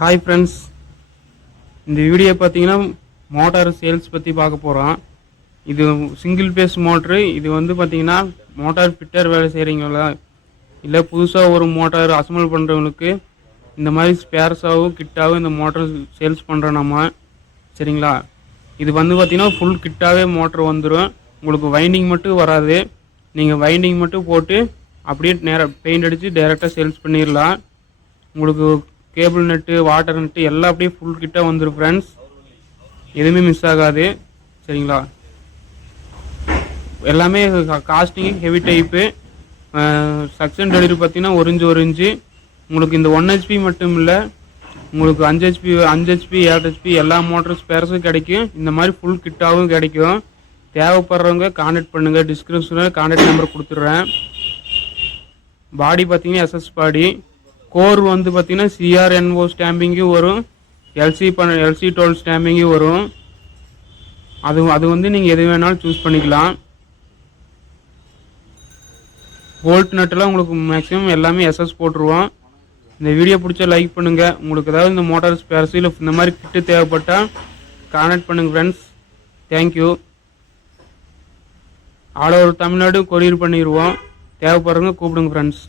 Hi friends, இந்த video பார்த்தீங்கன்னா motor sales பற்றி பார்க்க போகிறோம். இது சிங்கிள் பேஸ் மோட்ரு. இது வந்து பார்த்தீங்கன்னா மோட்டார் ஃபிட்டர் வேலை செய்கிறீங்களா, இல்லை புதுசாக ஒரு மோட்டார் அசம்பிள் பண்ணுறவங்களுக்கு இந்த மாதிரி ஸ்பேர்ஸாகவும் கிட்டாகவும் இந்த மோட்டார் சேல்ஸ் பண்ணுறோம் நம்ம. சரிங்களா? இது வந்து பார்த்தீங்கன்னா ஃபுல் கிட்டாகவே மோட்ரு வந்துடும். உங்களுக்கு வைண்டிங் மட்டும் வராது. நீங்கள் வைண்டிங் மட்டும் போட்டு அப்படியே நேராக பெயிண்ட் அடித்து டைரெக்டாக சேல்ஸ் பண்ணிடலாம். உங்களுக்கு கேபிள் நட்டு, வாட்டர் நட்டு எல்லாம் அப்படியே ஃபுல் கிட்டாக வந்துடும் ஃப்ரெண்ட்ஸ். எதுவுமே மிஸ் ஆகாது. சரிங்களா? எல்லாமே casting heavy type. Suction delivery பார்த்தீங்கன்னா 1 இன்ச்சு. உங்களுக்கு இந்த 1 HP மட்டும் இல்லை, உங்களுக்கு 5 HP 7 HP எல்லா மோட்டர் ஸ்பேர்ஸும் கிடைக்கும். இந்த மாதிரி ஃபுல் கிட்டாகவும் கிடைக்கும். தேவைப்படுறவங்க கான்டாக்ட் பண்ணுங்கள். டிஸ்கிரிப்ஷனில் கான்டாக்ட் நம்பர் கொடுத்துட்றேன். பாடி பார்த்தீங்கன்னா SS பாடி. கோர் வந்து பார்த்தீங்கன்னா CRNO ஸ்டாம்பிங்கும் வரும், LC12 ஸ்டாம்பிங்கும் வரும். அது வந்து நீங்கள் எது வேணாலும் சூஸ் பண்ணிக்கலாம். போல்ட் நட்டெல்லாம் உங்களுக்கு மேக்ஸிமம் எல்லாமே SS போட்டுருவோம். இந்த வீடியோ பிடிச்சா லைக் பண்ணுங்கள். உங்களுக்கு ஏதாவது இந்த மோட்டார் ஸ்பேர்ஸ் இல்லை இந்த மாதிரி கிட்டு தேவைப்பட்டால் கான்டாக்ட் பண்ணுங்கள் friends. Thank you. All over Tamil Nadu courier பண்ணிடுவோம். தேவைப்படுறவங்க கூப்பிடுங்க ஃப்ரெண்ட்ஸ்.